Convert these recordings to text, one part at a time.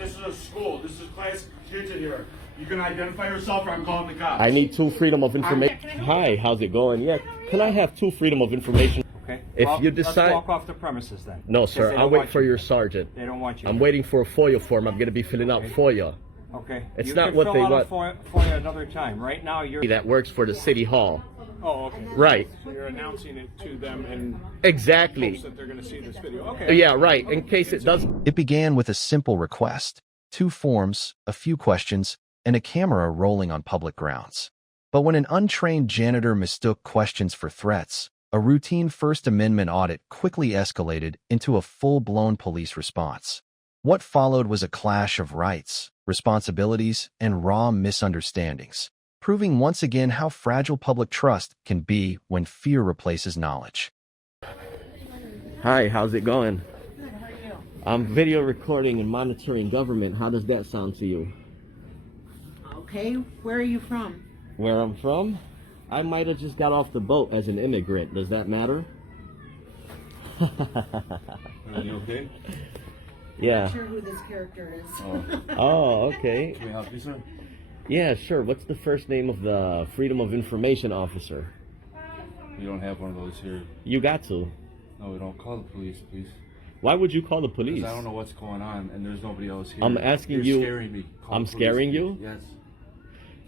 is a school. This is class kids in here. You can identify yourself or I'm calling the cops. I need two freedom of information. Hi, how's it going? Yeah, can I have two freedom of information? Okay. If well, you decide... let's walk off the premises then. No, sir. I'll wait for your sergeant. They don't want you. I'm waiting for a FOIA form. I'm going to be filling out FOIA. Okay. It's you not can what fill they out want. A FOIA another time. Right now, you're... That works for the city hall. Oh, okay. Right. So you're announcing it to them and Exactly. hopes that they're going to see this video. Okay. Yeah, right. In case it doesn't. It began with a simple request, 2 forms, a few questions, and a camera rolling on public grounds. But when an untrained janitor mistook questions for threats, a routine First Amendment audit quickly escalated into a full-blown police response. What followed was a clash of rights, responsibilities, and raw misunderstandings, proving once again how fragile public trust can be when fear replaces knowledge. Hi, how's it going? I'm video recording and monitoring government. How does that sound to you? Okay, where are you from? Where I'm from? I might have just got off the boat as an immigrant. Does that matter? Are you okay? Yeah. I'm not sure who this character is. Oh, okay. Can we help you, sir? Yeah, sure. What's the first name of the Freedom of Information officer? We don't have one of those here. You got to. No, we don't. Call the police, please. Why would you call the police? Because I don't know what's going on and there's nobody else here. I'm asking You're you. scaring me. Call I'm the police, scaring please. you? Yes.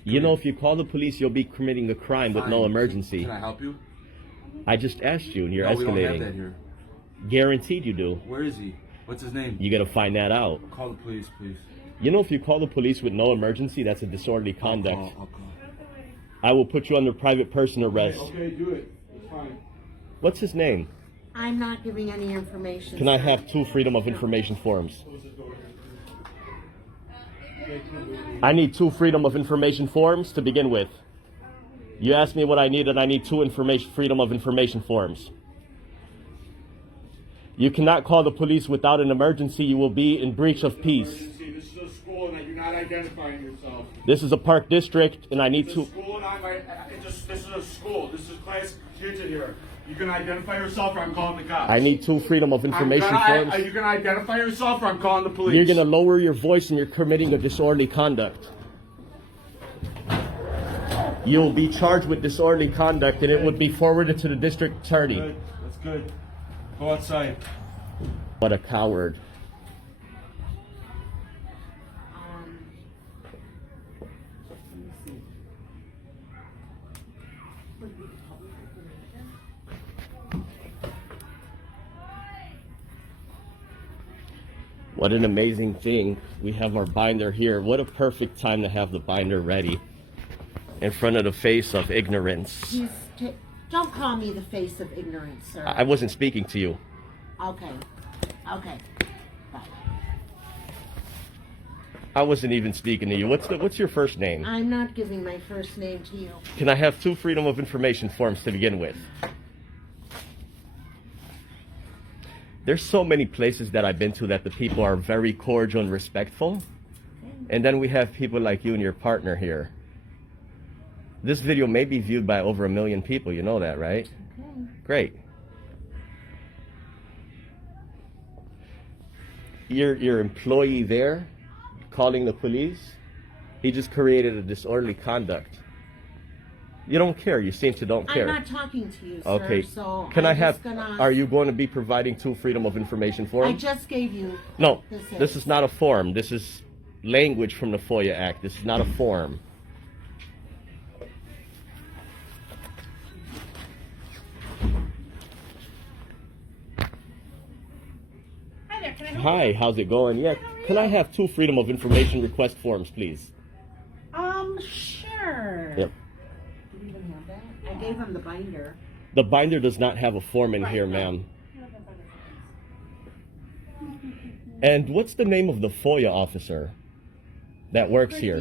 You know, if you call the police, you'll be committing a crime with no Fine. emergency. Can I help you? I just asked you, and you're No, we don't have escalating. that here. Guaranteed you do. Where is he? What's his name? You gotta find that out. Call the police, please. You know, if you call the police with no emergency, that's a disorderly conduct. I'll call. I will put you under private person arrest. Okay, do it. It's fine. What's his name? I'm not giving any information. Can I sir. have 2 Freedom of Information forms? I need 2 Freedom of Information forms to begin with. You asked me what I need, and I need 2 Freedom of Information forms. You cannot call the police without an emergency. You will be in breach of peace. This is a school and you're not identifying yourself. This is a park district, and I need This to... is a school and this is a school. This is class kids in here. You can identify yourself or I'm calling the cops. I need 2 Freedom of Information forms. You can identify yourself or I'm calling the police. You're going to lower your voice and you're committing a disorderly conduct. You'll be charged with disorderly conduct and it would be forwarded to the district attorney. Good. That's good. Go outside. What a coward. Let me see. What an amazing thing. We have our binder here. What a perfect time to have the binder ready in front of the face of ignorance. Don't call me the face of ignorance, sir. I wasn't speaking to you. Okay. Okay. Bye. I wasn't even speaking to you. What's your first name? I'm not giving my first name to you. Can I have 2 Freedom of Information forms to begin with? There's so many places that I've been to that the people are very cordial and respectful. And then we have people like you and your partner here. This video may be viewed by over 1 million people. You know that, right? Okay. Great. Your employee there calling the police, he just created a disorderly conduct. You don't care. You seem to don't care. I'm not talking to you, sir. Okay. So Can I I'm have? just gonna... Are you going to be providing 2 Freedom of Information I forms? just gave you. No. This is not a form. This is language from the FOIA Act. This is not a form. Hi there, can I help Hi, how's it going? Yeah. Can I have 2 Freedom of Information request forms, please? Sure. Yep. Do you even have that? I gave him the binder. The binder does not have a form in here, ma'am. And what's the name of the FOIA officer that works here?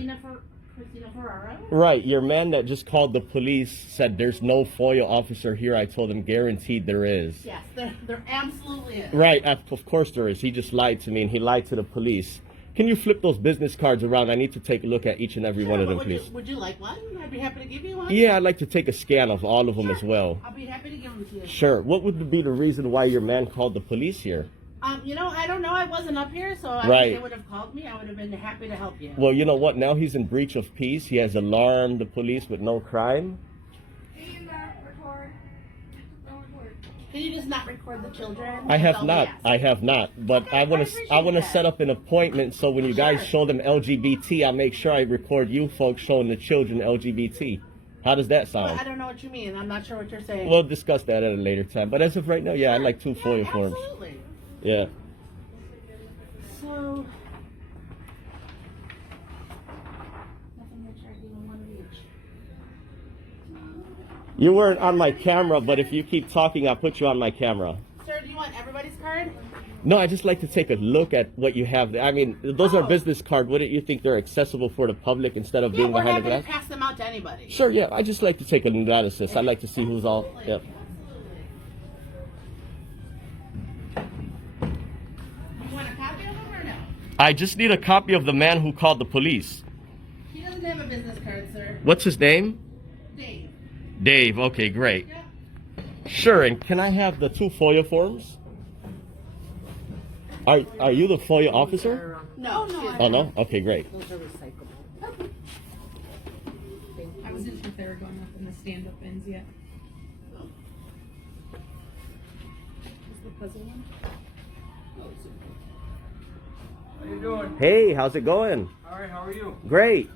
Christina Ferraro? Right, your man that just called the police said there's no FOIA officer here. I told him guaranteed there is. Yes, there absolutely is. Right, of course there is. He just lied to me and he lied to the police. Can you flip those business cards around? I need to take a look at each and every one of them, please. Would you like one? I'd be happy to give you one. Yeah, I'd like to take a scan of all of them as well. I'll be happy to give them to you. Sure. What would be the reason why your man called the police here? You know, I don't know. I wasn't up here, so I Right. wish they would have called me. I would have been happy to help you. Well, you know what? Now he's in breach of peace. He has alarmed the police with no crime. Can you just not record the children? I have That's all we not. ask. I have not. But Okay, I want I to. appreciate I want to that. set up an appointment so when you guys Sure. show them LGBT, I make sure I record you folks showing the children LGBT. How does that Well, sound? I don't know what you mean. I'm not sure what you're saying. We'll discuss that at a later time. But as of right now, yeah, I'd like 2 FOIA forms. Absolutely. Yeah. So. Nothing more charging than one of each. You weren't on my camera, but if you keep talking, I'll put you on my camera. Sir, do you want everybody's card? No, I just like to take a look at what you have. I mean, those are business cards. Wouldn't you think they're accessible for the public instead of Yeah, being we're behind the happy to glass? pass them out to anybody. Sure, yeah. I just like to take an analysis. I like to see who's all. Absolutely. Yep. You want a copy of them or no? I just need a copy of the man who called the police. He doesn't have a business card, sir. What's his name? Dave. Dave. Okay, great. Yeah. Sure. And can I have the 2 FOIA forms? Are you the FOIA officer? No, no. Oh no. Okay, great. Those are recyclable. I wasn't sure if they were going up in the stand-up bins yet. Is the puzzle one? How you doing? Hey, how's it going? All right, how are you? Great.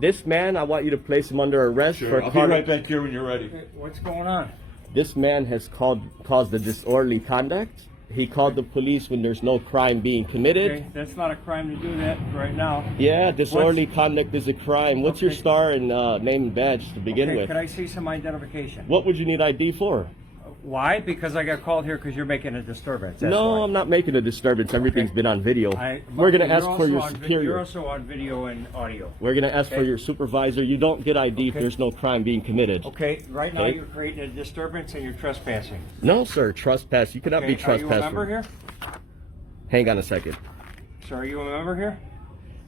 This man, I want you to place him under arrest for I'll be right back here when you're ready. Okay, what's going on? This man has caused the disorderly conduct. He called the police when there's no crime being committed. Okay, that's not a crime to do that right now. Yeah, disorderly conduct is a crime. What's your Okay. star and name and badge to begin Okay, with? could I see some identification? What would you need ID for? Why? Because I got called here because you're making a disturbance. That's No, why. I'm not making a disturbance. Everything's been on video. We're going to You're ask for also your on You're superior. also on video and audio. We're going to ask for Okay. your supervisor. You don't get ID if Okay. there's no crime being committed. Okay, right now Okay. you're creating a disturbance and you're trespassing. No, sir. Trespass. You cannot Okay, be are you a trespassing. member here? Hang on a second. So are you a member here?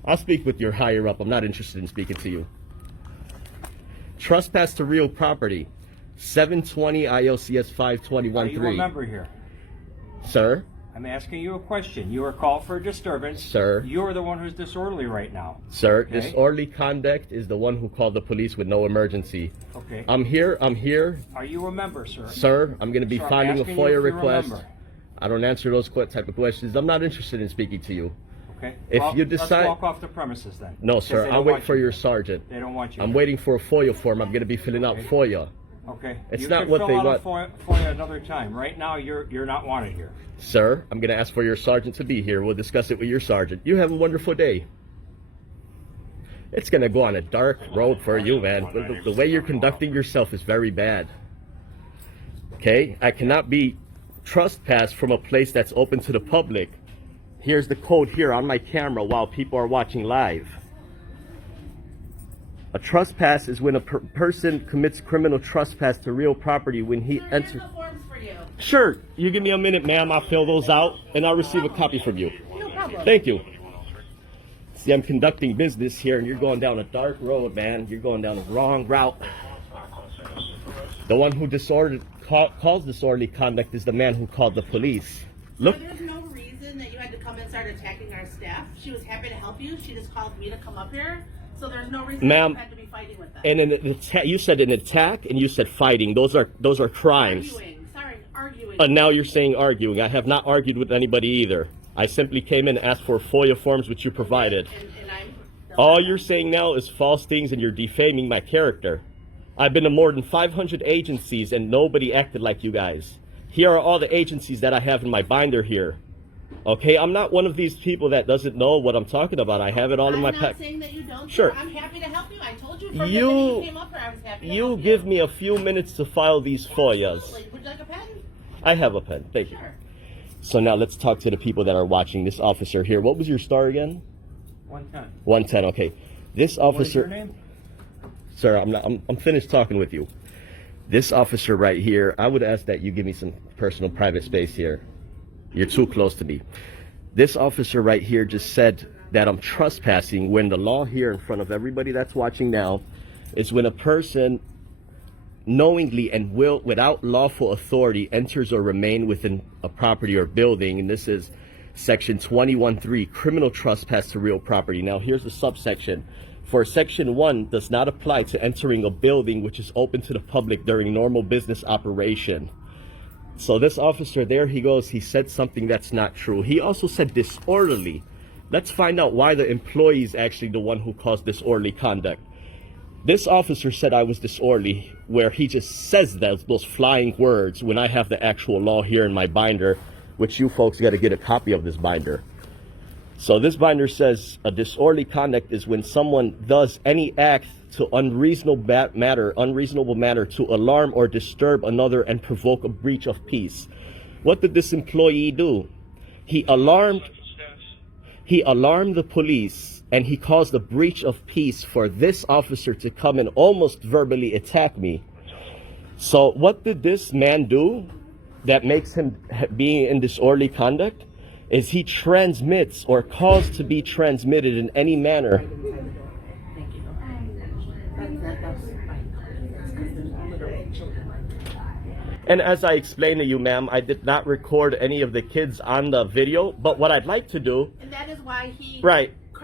I'll speak with your higher up. I'm not interested in speaking to you. Trespass to real property. 720 ILCS Are you a 5213. member here? Sir? I'm asking you a question. You were called for a disturbance. Sir. You're the one who's disorderly right now. Sir, Okay. disorderly conduct is the one who called the police with no emergency. Okay. I'm here. Are you a member, sir? Sir, I'm going to be So I'm filing a asking you FOIA if you're a request. member. I don't answer those type of questions. I'm not interested in speaking to you. Okay. If Well, you decide- let's walk off the premises then. No, Because sir. they I'll don't wait want for you. your sergeant. They don't want you. I'm waiting for a FOIA form. I'm going to be filling out FOIA. Okay. It's you not can what fill they out want. a FOIA another time. Right now, you're not wanted here. Sir, I'm going to ask for your sergeant to be here. We'll discuss it with your sergeant. You have a wonderful day. It's going to go on a dark road for you, man. The way you're conducting yourself is very bad. Okay? I cannot be trespassed from a place that's open to the public. Here's the code here on my camera while people are watching live. A trespass is when a person commits criminal trespass to real property when he Sir, here's enters. the forms for you. Sure, you give me a minute, ma'am. I'll fill those out and I'll receive a copy from you. No problem. Thank you. See, I'm conducting business here and you're going down a dark road, man. You're going down the wrong route. The one who caused disorderly conduct is the man who called the police. Look, Sir, there's no reason that you had to come and start attacking our staff. She was happy to help you. She just called me to come up here. So there's no reason Ma'am, you had to be fighting with them. and you said an attack and you said fighting. Those are crimes. Arguing. Sorry, arguing. And now you're saying arguing. I have not argued with anybody either. I simply came in and asked for FOIA forms which you provided. And I'm... All you're saying now is false things and you're defaming my character. I've been to more than 500 agencies and nobody acted like you guys. Here are all the agencies that I have in my binder here. Okay, I'm not one of these people that doesn't know what I'm talking about. I have it all in my I'm pack. not saying that you don't. Sure. Sir. I'm happy to help you. I told you from the minute You- you came up here, I was happy to You help give me a few minutes to file these FOIAs. Absolutely. Would you like a pen? I have a pen. Thank you. Sure. So now let's talk to the people that are watching. This officer here. What was your star again? 110. 110. Okay. This What is officer. your name? Sir, I'm finished talking with you. This officer right here, I would ask that you give me some personal private space here. You're too close to me. This officer right here just said that I'm trespassing when the law here in front of everybody that's watching now is when a person knowingly and without lawful authority enters or remain within a property or building, and this is section 21.3, criminal trespass to real property. Now here's the subsection. For section 1 does not apply to entering a building which is open to the public during normal business operation. So this officer there, he said something that's not true. He also said disorderly. Let's find out why the employee is actually the one who caused disorderly conduct. This officer said I was disorderly, where he just says those flying words when I have the actual law here in my binder, which you folks got to get a copy of this binder. So this binder says a disorderly conduct is when someone does any act to unreasonable matter to alarm or disturb another and provoke a breach of peace. What did this employee do? He alarmed the police, and he caused a breach of peace for this officer to come and almost verbally attack me. So what did this man do that makes him being in disorderly conduct? Is he transmits or caused to be transmitted in any manner. Thank you. That's fine. And as I explained to you, ma'am, I did not record any of the kids on the video, but what I'd like to do... And that is why he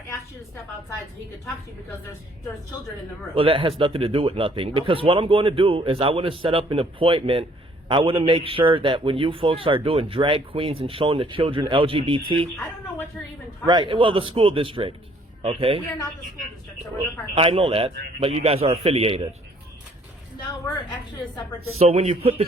asked you to step outside so he could talk to you, because there's children in the room. Well, that has nothing to do with nothing. Because what I'm going to do is I want to set up an appointment. I want to make sure that when you folks are doing drag queens and showing the children LGBT... I don't know what you're even talking about. Right, well, the school district, okay? We are not the school district, so we're the park. I know that, but you guys are affiliated. No, we're actually a separate district. So when you put the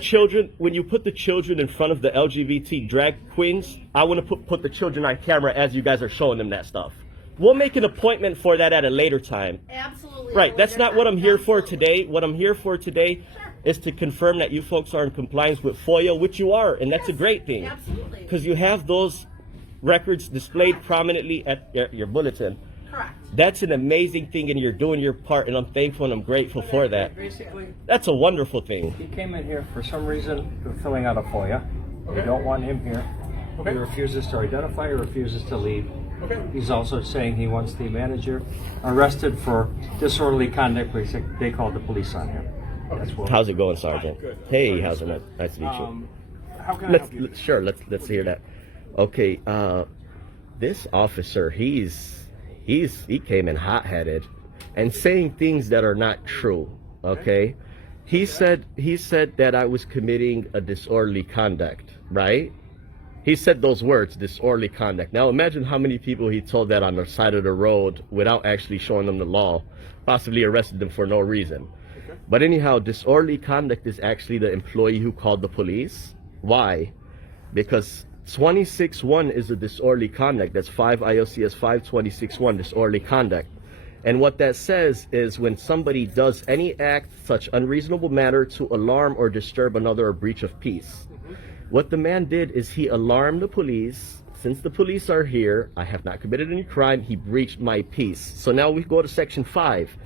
children in front of the LGBT drag queens, I want to put the children on camera as you guys are showing them that stuff. We'll make an appointment for that at a later time. Absolutely. Right, that's not what I'm here for today. What I'm here for today is to confirm that you folks are in compliance with FOIA, which you are, and that's a great thing. Absolutely. Because you have those records displayed prominently at your bulletin. Correct. That's an amazing thing, and you're doing your part, and I'm thankful and I'm grateful for that. Basically, That's a wonderful thing. he came in here for some reason filling out a FOIA. We don't want him here. Okay. He refuses to identify, he refuses to leave. Okay. He's also saying he wants the manager arrested for disorderly conduct, which they called the police on him. That's what. How's it going, Sergeant? Good. Hey, how's it? Nice to meet you. How can I help you? Let's hear that. Okay, this officer, he came in hot-headed and saying things that are not true. Okay, he said that I was committing a disorderly conduct, right? He said those words, disorderly conduct. Now imagine how many people he told that on the side of the road without actually showing them the law, possibly arrested them for no reason. Okay. But anyhow, disorderly conduct is actually the employee who called the police. Why? Because 26.1 is a disorderly conduct. That's 5 ILCS 526.1, disorderly conduct. And what that says is when somebody does any act such unreasonable matter to alarm or disturb another or breach of peace. What the man did is he alarmed the police. Since the police are here, I have not committed any crime. He breached my peace. So now we go to section 5.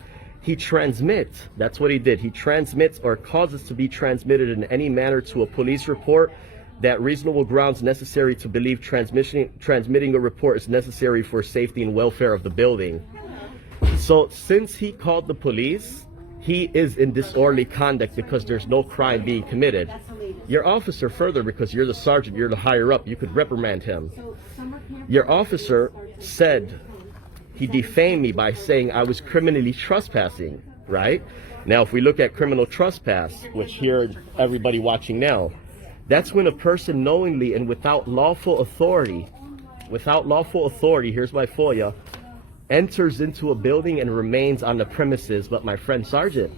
He transmits. That's what he did. He transmits or causes to be transmitted in any manner to a police report that reasonable grounds necessary to believe transmitting a report is necessary for safety and welfare of the building. So since he called the police, he is in disorderly conduct because there's no crime being committed. Your officer further, because you're the sergeant, you're the higher up, you could reprimand him. Your officer said he defamed me by saying I was criminally trespassing, right? Now, if we look at criminal trespass, which here everybody watching now, that's when a person knowingly and without lawful authority, here's my FOIA, enters into a building and remains on the premises. But my friend Sergeant,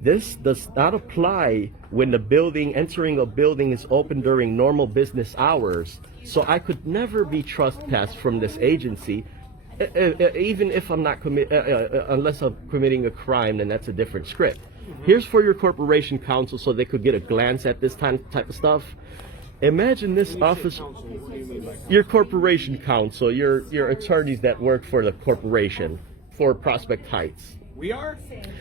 this does not apply when entering a building is open during normal business hours. So I could never be trespassed from this agency, even if I'm not unless I'm committing a crime, then that's a different script. Here's for your corporation counsel so they could get a glance at this type of stuff. Imagine this officer, your corporation counsel, your attorneys that work for the corporation, for Prospect Heights. We are?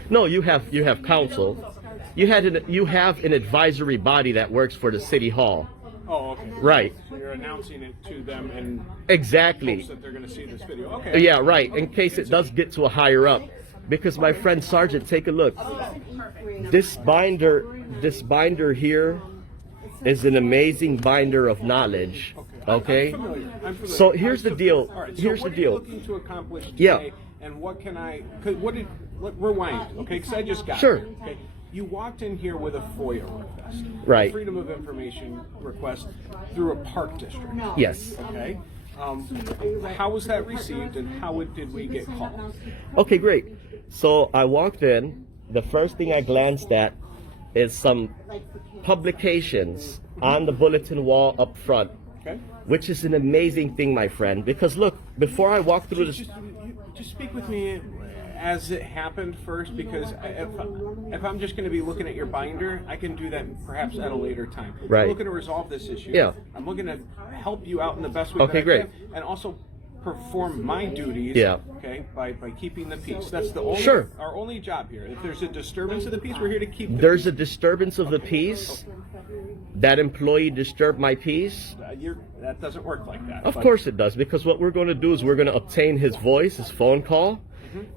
No, you have counsel. You have an advisory body that works for the city hall. Oh, okay. Right. So you're announcing it to them and Exactly. hopes that they're going to see this video. Okay. Yeah, right. In case it does get to a higher up. Because my friend Sergeant, take a look. This binder here is an amazing binder of knowledge. Okay? I'm familiar. So here's the deal. All right, so Here's what the are you deal. looking to accomplish today? Yeah. And what can I? Rewind, okay? Because I just got Sure. it. Okay. You walked in here with a FOIA request, Right. Freedom of Information request through a park district. Yes. Okay. How was that received, and how did we get called? Okay, great. So I walked in. The first thing I glanced at is some publications on the bulletin wall up front, Okay. which is an amazing thing, my friend. Because look, before I walk through this, Just speak with me as it happened first, because if I'm just going to be looking at your binder, I can do that perhaps at a later time. Right. I'm looking to resolve this issue. Yeah. I'm looking to help you out in the best way Okay, that I great. can, and also perform my duties. Yeah. Okay. By keeping the peace. That's the only Sure. our only job here. If there's a disturbance of the peace, we're here to keep. there's a disturbance of the peace. That employee disturbed my peace. That doesn't work like that. Of but- course it does, because what we're going to do is we're going to obtain his voice, his phone call.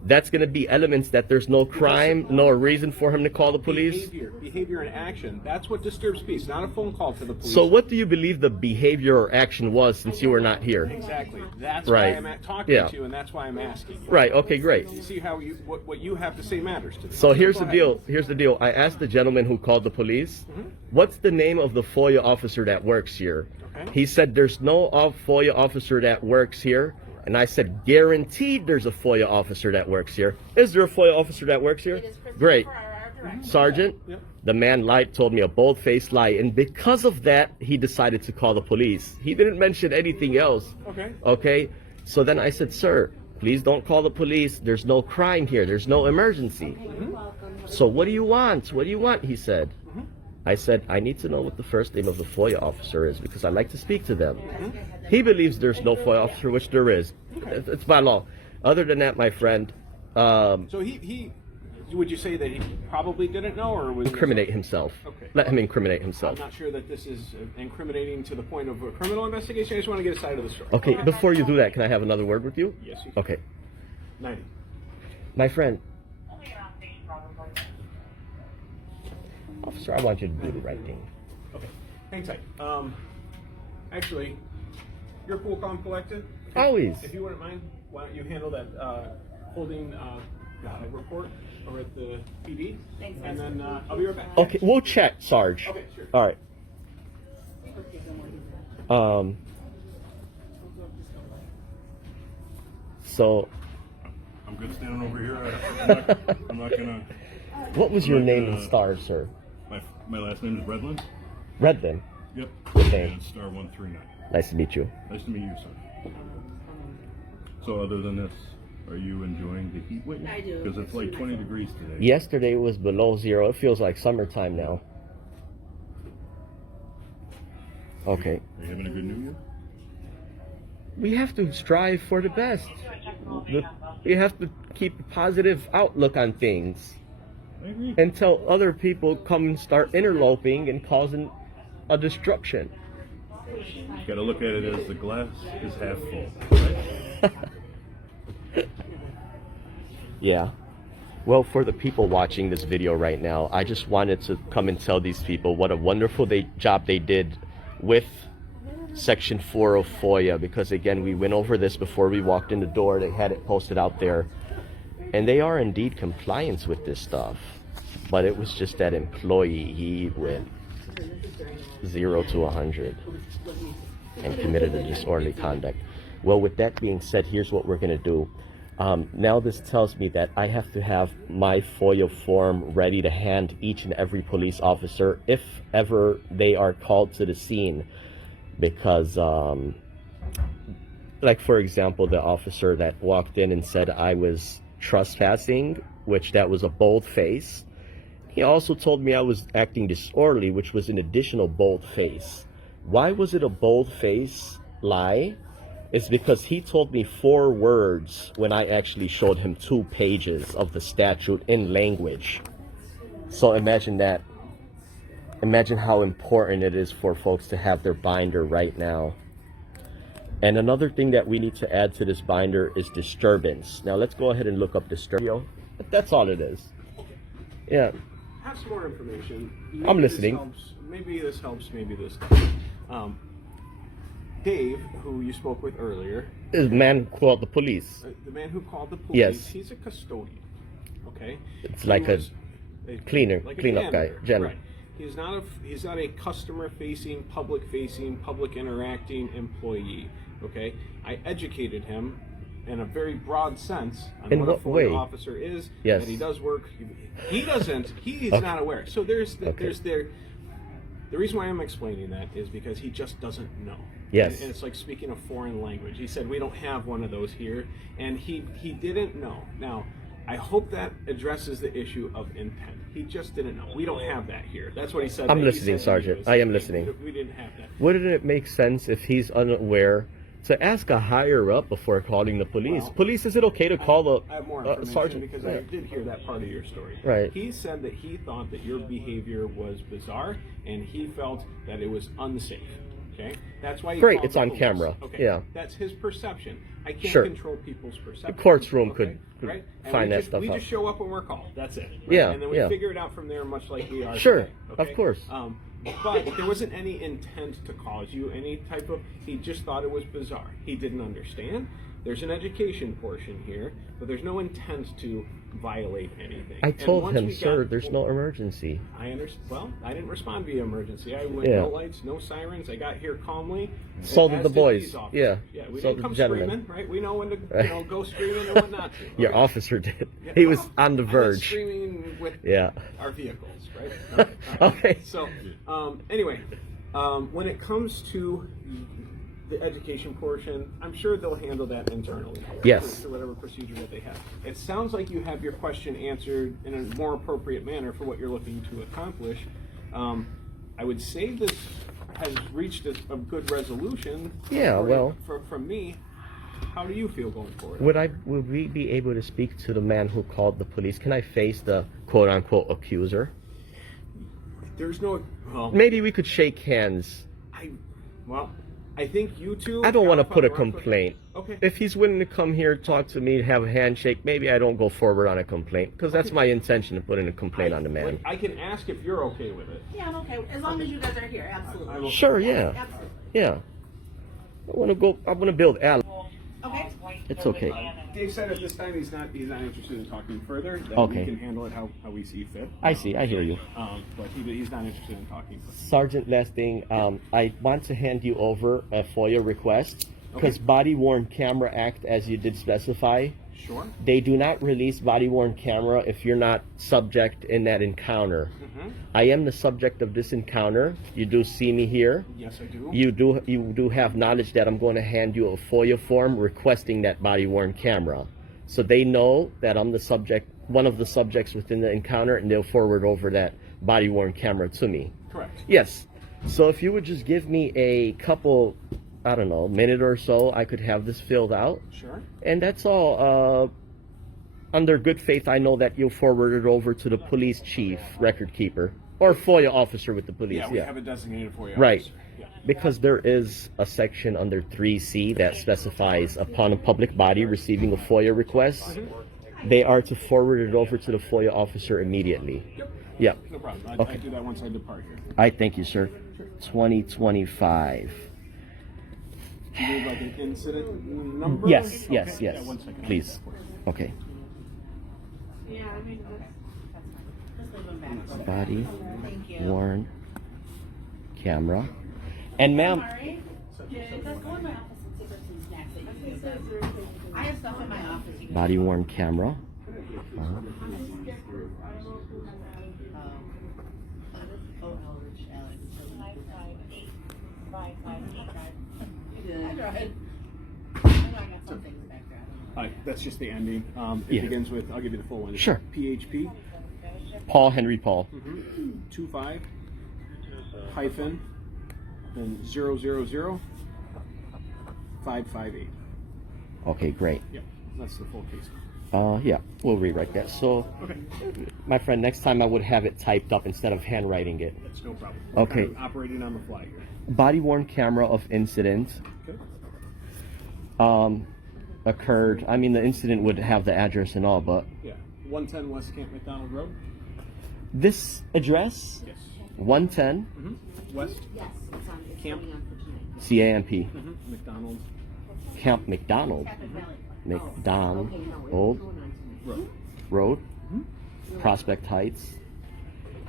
That's going to be elements that there's no crime, no reason for him to call the police. Behavior and action. That's what disturbs peace, not a phone call to the police. So what do you believe the behavior or action was since you were not here? Exactly. That's Right. why I'm talking Yeah. to you, and that's why I'm asking. Right, okay, great. You see how what you have to say matters to me. So here's Go the ahead. deal. Here's the deal. I asked the gentleman who called the police, what's the name of the FOIA officer that works here? Okay. He said there's no FOIA officer that works here. And I said, guaranteed there's a FOIA officer that works here. Is there a FOIA officer that works here? It is Christopher, Great. our director. Sergeant, Yep. the man lied, told me a bold-faced lie. And because of that, he decided to call the police. He didn't mention anything else. Okay. Okay? So then I said, sir, please don't call the police. There's no crime here. There's no emergency. So what do you want? What do you want? He said. I said, I need to know what the first name of the FOIA officer is because I'd like to speak to them. He believes there's no FOIA officer, which there is. It's by law. Other than that, my friend, So he would you say that he probably didn't know, or was incriminate himself. Okay. Let him incriminate I'm himself. not sure that this is incriminating to the point of a criminal investigation. I just want to get a side of the story. Okay, before you do that, can I have another word with you? Yes, you can. Okay. 90. My friend, officer, I want you to do the right thing. Okay. Hang tight. Actually, you're cool, calm, collected. Always. If you wouldn't mind, why don't you handle that holding report over at the PD, and then I'll be right back. Okay, we'll check, Sarge. Okay, sure. All right. So, I'm good standing over here. I'm not gonna. what was your name and star, sir? My last name is Redland. Redden. Yep. Okay. And star 139. Nice to meet you. Nice to meet you, sir. So other than this, are you enjoying the heat wave? I do. Because it's like 20 degrees today. Yesterday was below zero. It feels like summertime now. Okay. Are you having a good New Year? We have to strive for the best. We have to keep a positive outlook on things I agree. until other people come and start interloping and causing a destruction. You got to look at it as the glass is half full. Right? Yeah. Well, for the people watching this video right now, I just wanted to come and tell these people what a wonderful job they did with Section 4 of FOIA, because again, we went over this before we walked in the door. They had it posted out there. And they are indeed compliant with this stuff. But it was just that employee, he went 0 to 100 and committed a disorderly conduct. Well, with that being said, here's what we're going to do. Now this tells me that I have to have my FOIA form ready to hand each and every police officer if ever they are called to the scene. Because, like for example, the officer that walked in and said I was trespassing, which that was a bold face. He also told me I was acting disorderly, which was an additional bold face. Why was it a bold face lie? It's because he told me 4 words when I actually showed him 2 pages of the statute in language. So imagine that. Imagine how important it is for folks to have their binder right now. And another thing that we need to add to this binder is disturbance. Now let's go ahead and look up disturbance. That's all it is. Yeah. Have some more information. I'm listening. Maybe this helps, maybe this doesn't. Dave, who you spoke with earlier, This man called the police. the man who called the police, Yes. he's a custodian. Okay? It's He like a was cleaner, like a cleanup guy, janitor, janitor. Right. He's not a customer facing, public interacting employee. Okay? I educated him in a very broad sense on In what a what FOIA way? officer is, Yes. that he does work. He doesn't. He's not aware. So the reason why I'm explaining that is because he just doesn't know. Yes. And it's like speaking a foreign language. He said, we don't have one of those here. And he didn't know. Now, I hope that addresses the issue of intent. He just didn't know. We don't have that here. That's what he said. I'm He listening, said Sergeant. to me. I am listening. We didn't have that. Wouldn't it make sense if he's unaware to ask a higher up before calling the police? Well, Police, is it okay to call the I have more information sergeant? because Yeah. I did hear that part of your story. Right. He said that he thought that your behavior was bizarre and he felt that it was unsafe. Okay, that's why. He Great, called it's the on police. camera. Okay, yeah. that's his perception. I can't Sure. control people's perception. The court's room okay? could right? And find we that just, stuff we out. just show up when we're called. That's it. Right? Yeah, And then we yeah. figure it out from there, much like we are. Sure, today, okay? of course. But there wasn't any intent to cause you any type of. He just thought it was bizarre. He didn't understand. There's an education portion here, but there's no intent to violate anything. I And told once him, we sir, got- there's no emergency. I understand. Well, I didn't respond via emergency. I went Yeah. no lights, no sirens. I got here calmly. So did as the boys. these officers. Yeah. Yeah. We So didn't did come the gentlemen. screaming, right? We know when to go screaming and what not to. Your okay? officer did. Yeah, He was well, on the I went verge. screaming with Yeah. our vehicles, right? Okay. So, anyway, when it comes to the education portion, I'm sure they'll handle that internally. Yes. Through whatever procedure that they have. It sounds like you have your question answered in a more appropriate manner for what you're looking to accomplish. I would say this has reached a good resolution. Yeah, well. From me, how do you feel going forward? Would we be able to speak to the man who called the police? Can I face the quote unquote accuser? There's no. Well, Maybe we could shake hands. I think you two. I don't want to put a Alpha, Alpha- complaint. Okay. If he's willing to come here, talk to me, have a handshake, maybe I don't go forward on a complaint, because that's my intention, to put in a complaint on the man. I can ask if you're okay with it. Yeah, I'm okay, as long as you guys are here, absolutely. Sure, yeah. Absolutely. Yeah. I want to build Al. Okay. It's okay. Dave said at this time he's not interested in talking further. That Okay. We can handle it how we see fit. I see, I hear you. But he's not interested in talking further. Sergeant, last thing, I want to hand you over a FOIA request, because Okay. Body-Worn Camera Act, as you did specify, Sure. they do not release body-worn camera if you're not subject in that encounter. Mm-hmm. I am the subject of this encounter. You do see me here. Yes, I do. You do have knowledge that I'm going to hand you a FOIA form requesting that body-worn camera. So they know that I'm the subject, one of the subjects within the encounter, and they'll forward over that body-worn camera to me. Correct. Yes. So if you would just give me a couple, I don't know, minute or so, I could have this filled out. Sure. And that's all. Under good faith, I know that you'll forward it over to the police chief, record keeper, or FOIA officer with the police. Yeah, we have a designated for you. Right. Yeah. Because there is a section under 3C that specifies upon a public body receiving a FOIA request, they are to forward it over to the FOIA officer immediately. Yep. Yeah. No problem. I Okay. do that once I depart here. I thank you, sir. 2025. Do you need like an incident number? Yes, Okay. yes, Yeah, yes. 1 second. Please. Okay. Yeah, I mean, just leave them back. Body Thank you. worn camera. And ma'am, Sorry. Let's go in my office and see if there's some snacks that you can give them. I have stuff in my office. You can body worn camera. Oh, Elridge, I tried. I got some things back there. That's just the ending. It Yeah. begins with, I'll give you the full one. Sure. PHP Paul Henry Paul. 25 hyphen then 000 558. Okay, great. Yeah, that's the full case. Yeah, we'll rewrite that. So, Okay, my friend, next time I would have it typed up instead of handwriting it. that's no problem. Okay. Kind of operating on the fly here. Body worn camera of incident Okay. occurred. I mean, the incident would have the address and all, but Yeah. 110 West Camp McDonald Road. This address, Yes. 110 West Yes, it's on, it's Camp. going on for tonight. CAMP, McDonald Camp McDonald, Okay, McDonald no, it's going on tonight. Road. Road, Prospect Heights.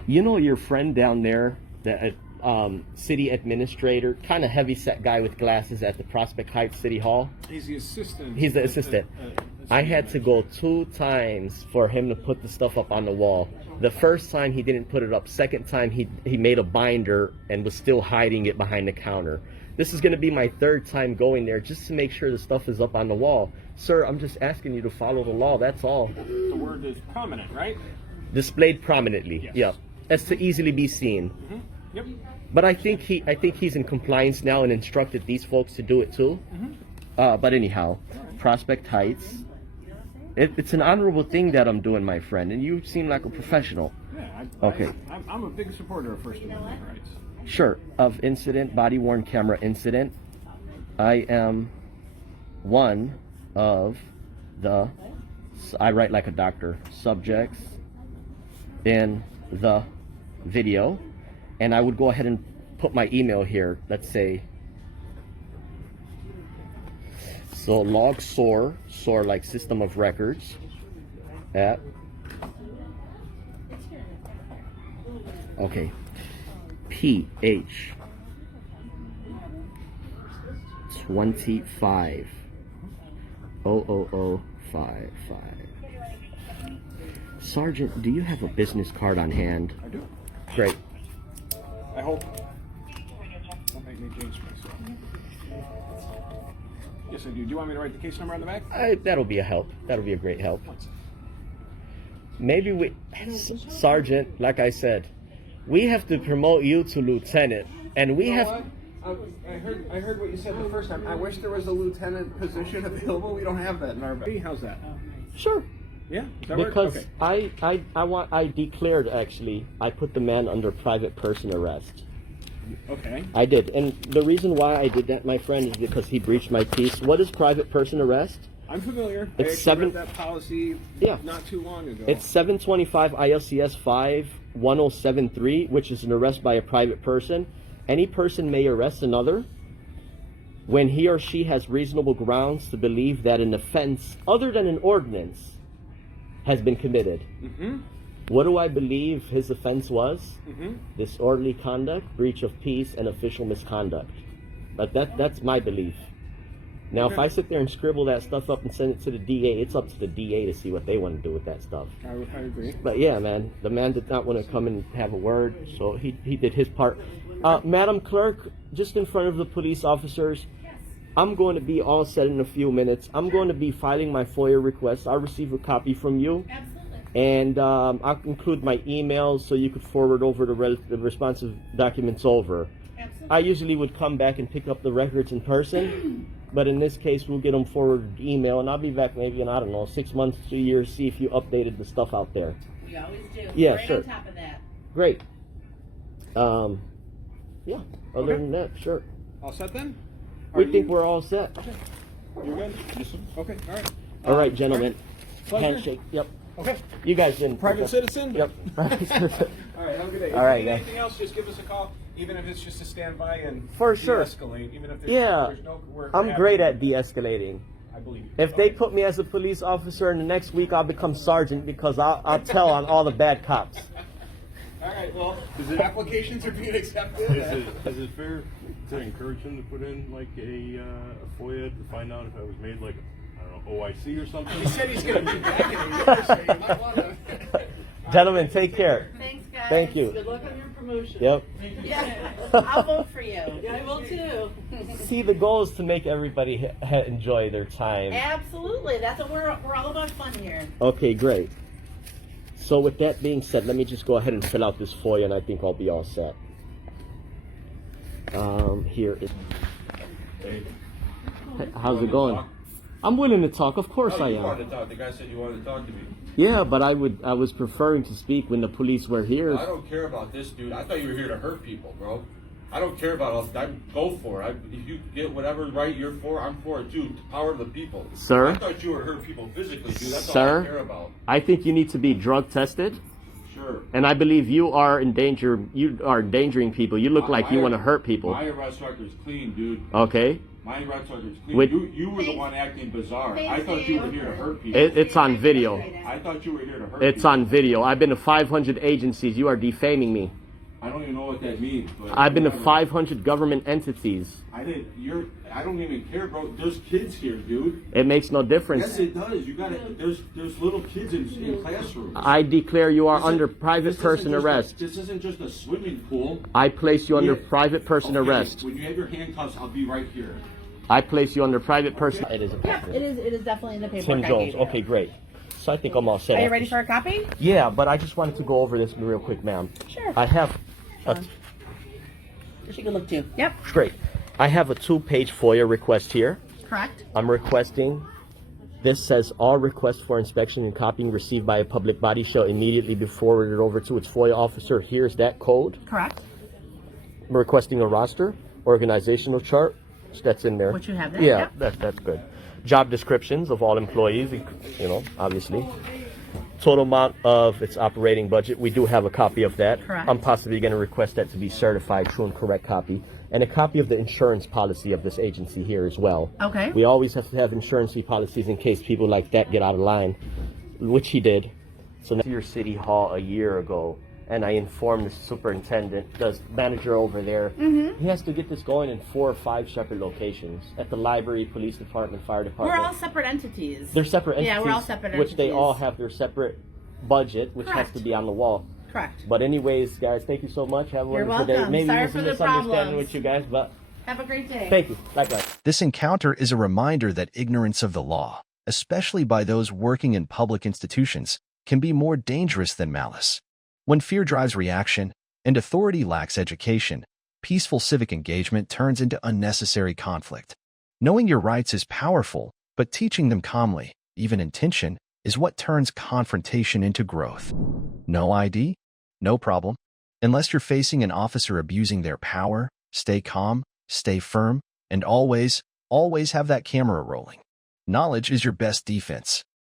You know your friend down there, the city administrator, kind of heavy-set guy with glasses at the Prospect Heights City Hall? He's the assistant. He's the assistant. I had to go 2 times for him to put the stuff up on the wall. The first time he didn't put it up. Second time he made a binder and was still hiding it behind the counter. This is going to be my 3rd time going there just to make sure the stuff is up on the wall. Sir, I'm just asking you to follow the law, that's all. The word is prominent, right? Displayed prominently. Yes. Yep. As to easily be seen. Yep. But I think he's in compliance now and instructed these folks to do it too. But anyhow, Prospect Heights. It's an honorable thing that I'm doing, my friend, and you seem like a professional. Yeah. Okay. I'm a big supporter of First Amendment rights. Sure. Of incident, body-worn camera incident, I am one of the, I write like a doctor, subjects in the video, and I would go ahead and put my email here. Let's say, so log SOAR like system of records, at, okay, PH 25 00055. Sergeant, do you have a business card on hand? I do. Great. I hope. Don't make me jinx myself. Yes, I do. Do you want me to write the case number on the back? That'll be a help. That'll be a great help. Maybe we, Sergeant, like I said, we have to promote you to lieutenant, and we have. I heard what you said the first time. I wish there was a lieutenant position available. We don't have that in our. How's that? Sure. Yeah. Does that Because work? Okay. I declared, actually, I put the man under private person arrest. Okay. I did, and the reason why I did that, my friend, is because he breached my peace. What is private person arrest? I'm familiar. It's I actually seven- read that policy Yeah. not too long ago. It's 725 ILCS 51073, which is an arrest by a private person. Any person may arrest another when he or she has reasonable grounds to believe that an offense other than an ordinance has been committed. What do I believe his offense was? Disorderly conduct, breach of peace, and official misconduct. But that's my belief. Now, if I sit there and scribble that stuff up and send it to the DA, it's up to the DA to see what they want to do with that stuff. I agree. But yeah, man, the man did not want to come and have a word, so he did his part. Madam Clerk, just in front of the police officers, I'm going to be all set in a few minutes. I'm going to be filing my FOIA request. I'll receive a copy from you. Absolutely. And I'll include my emails so you could forward over the responsive documents over. Absolutely. I usually would come back and pick up the records in person, but in this case, we'll get them forwarded email, and I'll be back maybe in, I don't know, 6 months to a year, see if you updated the stuff out there. We always do. Yeah, right sure. on top of that. Great. Yeah, other than that, sure. All set then? We think we're all set. You're good? Okay, all right. All right, gentlemen. Pleasure. Handshake. Yep. Okay. You guys didn't. Private citizen? Yep. Private citizen. All right, have a good day. All If right, you need guys. anything else, just give us a call, even if it's just to stand by and For sure. de-escalate, even if there's, Yeah, there's no... we're I'm happy great to- at de-escalating. I believe you. If they put me as a police officer and the next week I'll become sergeant because I'll tell on all the bad cops. All right, well, applications are being accepted. Is it fair to encourage him to put in like a FOIA to find out if I was made like, I don't know, OIC or something? He said he's going to be back in a year, so you might want to... Gentlemen, take care. Thanks, guys. Thank you. Good luck on your promotion. Yep. Yeah, I'll vote for you. I will too. See, the goal is to make everybody enjoy their time. Absolutely. That's what we're all about fun here. Okay, great. So with that being said, let me just go ahead and fill out this FOIA, and I think I'll be all set. Here is. How's it going? I'm willing to talk. Of course I You am. wanted to talk. The guy said you wanted to talk to me. Yeah, but I was preferring to speak when the police were here. I don't care about this dude. I thought you were here to hurt people, bro. I don't care about all that. Go for it. If you get whatever right you're for, I'm for it too. Power of the people. Sir? I thought you were hurting people physically, dude. That's all Sir? I care about. I think you need to be drug tested. Sure. And I believe you are endangering people. You look like you want to hurt people. My arrest record is clean, dude. Okay. My arrest record is clean. With- You were the one acting bizarre. I thought you were here to hurt people. It's on video. I thought you were here to hurt It's people. on video. I've been to 500 agencies. You are defaming me. I don't even know what that means. But I've been to whatever. 500 government entities. I don't even care, bro. There's kids here, dude. It makes no Yes, difference. it does. You got it. There's little kids in classrooms. I declare you are This under isn't- private this isn't person just arrest. This isn't just a swimming pool. I place you under Yeah. private person Okay, arrest. When you have your handcuffs, I'll be right here. I place you under private person. It is a Yep, it is definitely in the paperwork. Tim I Jones. gave you. Okay, great. So I think I'm all set. Are you up. ready for a copy? Yeah, but I just wanted to go over this real quick, ma'am. Sure. I have a Just take a look too. Yep. great. I have a 2-page FOIA request here. Correct. I'm requesting. This says all requests for inspection and copying received by a public body shall immediately be forwarded over to its FOIA officer. Here's that code. Correct. I'm requesting a roster, organizational chart. That's in there. What you have there? Yeah, Yep. that's good. Job descriptions of all employees, obviously. Total amount of its operating budget. We do have a copy of that. Correct. I'm possibly going to request that to be certified, true and correct copy. And a copy of the insurance policy of this agency here as well. Okay. We always have to have insurance policies in case people like that get out of line, which he did. So to your city hall a year ago, and I informed the superintendent, the manager over there, he has to get this going in 4 or 5 separate locations at the library, police department, fire We're department. all separate entities. They're separate entities, Yeah, we're all separate which they entities. all have their separate budget, which has Correct. to be on the wall. Correct. But anyways, guys, thank you so much. Have a You're wonderful day. welcome. Maybe Sorry there's for some the misunderstanding problems. with you guys, but Have a great day. thank you. Likewise. This encounter is a reminder that ignorance of the law, especially by those working in public institutions, can be more dangerous than malice. When fear drives reaction and authority lacks education, peaceful civic engagement turns into unnecessary conflict. Knowing your rights is powerful, but teaching them calmly, even in tension, is what turns confrontation into growth. No ID? No problem. Unless you're facing an officer abusing their power, stay calm, stay firm, and always have that camera rolling. Knowledge is your best defense.